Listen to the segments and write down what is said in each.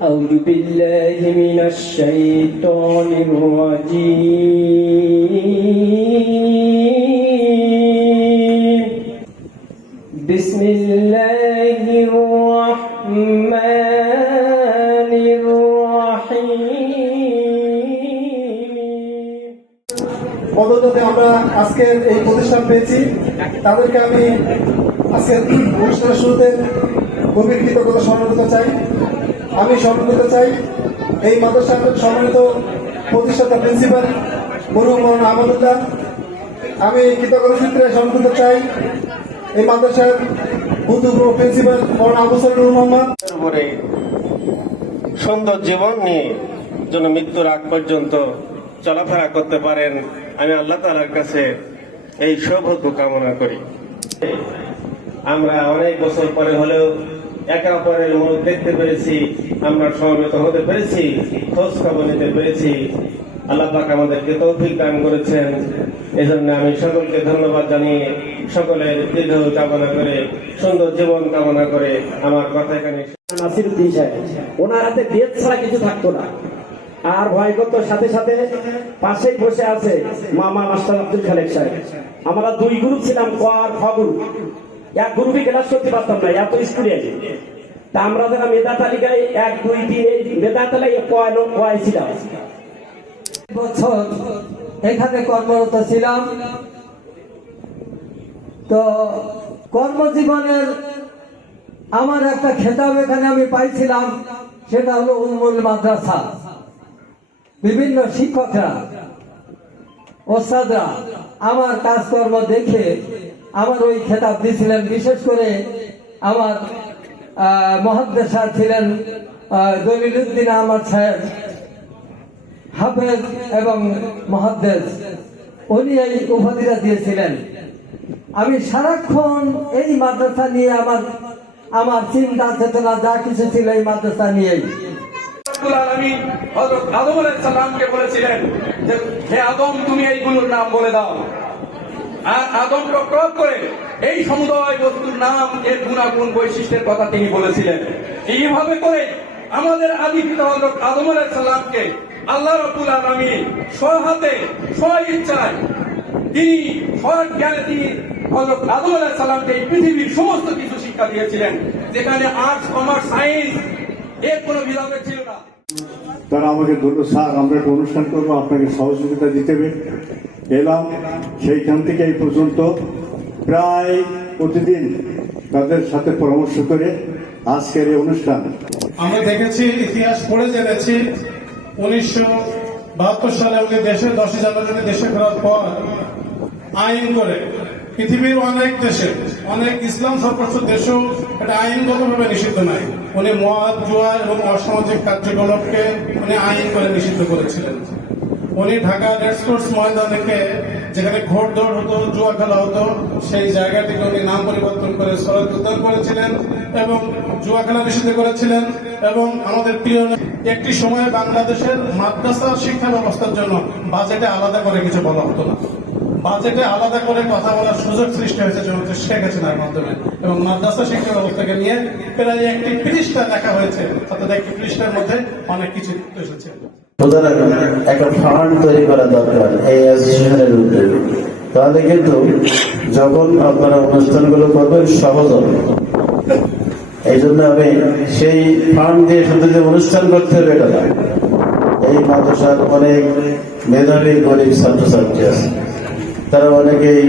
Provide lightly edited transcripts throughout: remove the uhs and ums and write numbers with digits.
أعوذ بالله من الشيطان الرجيم بسم الله الرحمن الرحيم পদোন্নতি আমরা আজকের এই প্রতিষ্ঠান পেয়েছি, তাদেরকে আমি আজকের অনুষ্ঠানের শুরুতে গভীর কৃতজ্ঞতা স্মরণ করতে চাই। আমি স্মরণ করতে চাই এই মাদ্রাসার সম্মানিত প্রতিষ্ঠাতা প্রিন্সিপাল মরহুম মৌলানা আহমদুল্লাহ। আমি কৃতজ্ঞতা সূত্রে স্মরণ করতে চাই এই মাদ্রাসার ভূতপূর্ব প্রিন্সিপাল মৌলানা আবু সাইদুর মোহাম্মদ। সুন্দর জীবন নিয়ে যেন মৃত্যুর আগ পর্যন্ত চলাফেরা করতে পারেন, আমি আল্লাহ তাআলার কাছে এই সৌভাগ্য কামনা করি। আমরা অনেক বছর পরে হলেও একে অপরের মুখ দেখতে পেরেছি, আমরা সমবেত হতে পেরেছি, খোঁজ খবর নিতে পেরেছি। আল্লাহ পাক আমাদেরকে তৌফিক দান করেছেন। এজন্য আমি সকলকে ধন্যবাদ জানিয়ে সকলের দীর্ঘ কামনা করে সুন্দর জীবন কামনা করে আমার কথা এখানে। নাসিরউদ্দিন সাহেব, ওনার হাতে বেদ ছাড়া কিছু থাকতো না, আর ভয় করতো। সাথে সাথে পাশেই বসে আছে মামা মাস্টার আব্দুল খালেক সাহেব। আমরা দুই গ্রুপ ছিলাম, ক আর খ গ্রুপ। এক গ্রুপে ক্লাস করতে পারতাম না, এত স্টুডেন্ট। তা আমরা যারা মেধা তালিকায় 1, 2, 3 এই মেধা তালিকায় কয় ছিলাম। বছর এখানে কর্মরত ছিলাম। তো কর্মজীবনের আমার একটা খেতাব এখানে আমি পাইছিলাম, সেটা হলো উম্মুল মাদ্রাসা। বিভিন্ন শিক্ষকরা, ওস্তাদরা আমার কাজকর্ম দেখে আমার ওই খেতাব দিয়েছিলেন। বিশেষ করে আমার মুহাদ্দিস সাহেব ছিলেন জলিলউদ্দিন আহমদ সাহেব, হাফেজ এবং মুহাদ্দিস, উনি এই উপাধিটা দিয়েছিলেন। আমি সারাক্ষণ এই মাদ্রাসা নিয়ে আমার চিন্তা চেতনা যা কিছু ছিল এই মাদ্রাসা নিয়েই। আদম আলাইহিস সালামকে বলেছিলেন যে হে আদম, তুমি এইগুলোর নাম বলে দাও। আর আদম প্রয়োগ করে এই সমুদয় বস্তুর নাম, এর গুণাগুণ, বৈশিষ্ট্যের কথা তিনি বলেছিলেন। এইভাবে করে আমাদের আদি পিতা হযরত আদম আলাইহিস সালামকে আল্লাহ রাব্বুল আলামিন স্বহাতে স্বইচ্ছায় তিনি স্বজ্ঞানে তিনি হযরত আদম আলাইহিস সালামকে এই পৃথিবীর সমস্ত কিছু শিক্ষা দিয়েছিলেন, যেখানে আর্টস, কমার্স, সায়েন্স এর কোনো বিভাগ ছিল না। তারা আমাকে বললো, স্যার আমরা একটা অনুষ্ঠান করবো, আপনাকে সহযোগিতা দিতে এলাম। সেইখান থেকে এই পর্যন্ত প্রায় প্রতিদিন তাদের সাথে পরামর্শ করে আজকের এই অনুষ্ঠান। আমরা দেখেছি, ইতিহাস পড়ে জেনেছি 1972 সালে উনি 10 জানুয়ারি দেশে ফেরার পর আইন করে পৃথিবীর অনেক দেশে, অনেক ইসলাম সর্বস্ব দেশেও এটা আইনগতভাবে নিষিদ্ধ নয়। উনি মদ, জুয়া এবং অসামাজিক কার্যকলাপকে উনি আইন করে নিষিদ্ধ করেছিলেন। উনি ঢাকা রেসকোর্স ময়দানকে, যেখানে ঘোড়দৌড় হতো, জুয়া খেলা হতো, সেই জায়গাটিকে উনি নাম পরিবর্তন করে সরাত উদ্যান করেছিলেন এবং জুয়া খেলা নিষিদ্ধ করেছিলেন। এবং আমাদের প্রিয় একটি সময়ে বাংলাদেশের মাদ্রাসা শিক্ষা ব্যবস্থার জন্য বাজেটে আলাদা করে কিছু বলা হতো না। বাজেটে আলাদা করে কথা বলার সুযোগ সৃষ্টি হয়েছে শেখ হাসিনার মাধ্যমে, এবং মাদ্রাসা শিক্ষা ব্যবস্থাকে নিয়ে প্রায় একটি পৃষ্ঠা লেখা হয়েছে। অর্থাৎ একটি পৃষ্ঠার মধ্যে অনেক কিছু এসেছে। সুতরাং একটা ফান্ড তৈরি করা দরকার এই অ্যাসোসিয়েশনের উদ্যোগে, তাহলে কিন্তু যখন আপনারা অনুষ্ঠানগুলো করবেন সহজ হবে। এই জন্য আমি সেই ফান্ড দিয়ে শুধু যে অনুষ্ঠান করতে হবে এটা না, এই মাদ্রাসার অনেক মেধাবী গরিব ছাত্রছাত্রী আছে, তারা অনেকেই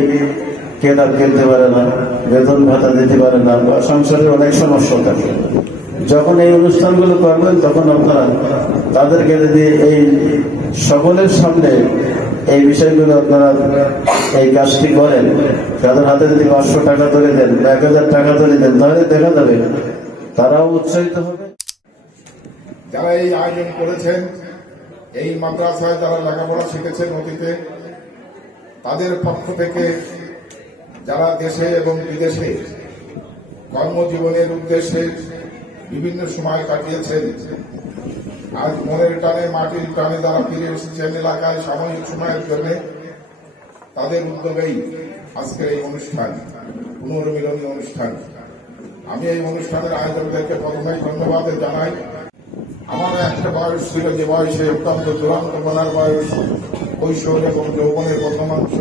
কেতাব কিনতে পারে না, বেতন ভাতা দিতে পারে না, বা সংসারে অনেক সমস্যা থাকে। যখন এই অনুষ্ঠানগুলো করবেন তখন আপনারা তাদেরকে যদি এই সকলের সামনে এই বিষয়গুলো আপনারা এই কাজটি করেন, তাদের হাতে যদি 500 টাকা ধরে দেন, 1000 টাকা ধরে দেন, তাহলে দেখা যাবে তারাও উৎসাহিত হবে। যারা এই আয়োজন করেছেন, এই মাদ্রাসায় যারা লেখাপড়া শিখেছেন অতীতে, তাদের পক্ষ থেকে যারা দেশে এবং বিদেশে কর্মজীবনের উদ্দেশ্যে বিভিন্ন সময় কাটিয়েছেন, আজ মনের টানে, মাটির টানে যারা ফিরে এসেছেন এলাকায় সাময়িক সময়ের জন্য, তাদের উদ্যোগেই আজকের এই অনুষ্ঠান, পুনর্মিলনী অনুষ্ঠান। আমি এই অনুষ্ঠানের আয়োজকদেরকে প্রথমে ধন্যবাদ জানাই। আমার একটা বয়স ছিল যে বয়সে অত্যন্ত দুরন্ত বলার বয়স, কৈশোর এবং যৌবনের প্রথমাংশ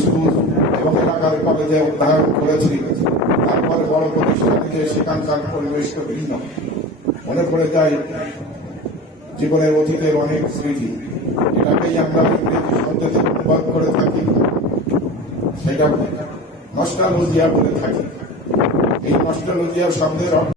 স্কুল এবং এলাকার কলেজে অধ্যয়ন করেছি। তারপরে বড় প্রতিষ্ঠানে গিয়ে সেখানকার পরিবেশটা ভিন্ন। মনে পড়ে যায় জীবনের অতীতের অনেক স্মৃতি। এটাকেই আমরা ইংরেজি শব্দে অনুবাদ করে থাকি, সেটা নস্টালজিয়া বলে থাকি। এই নস্টালজিয়া শব্দের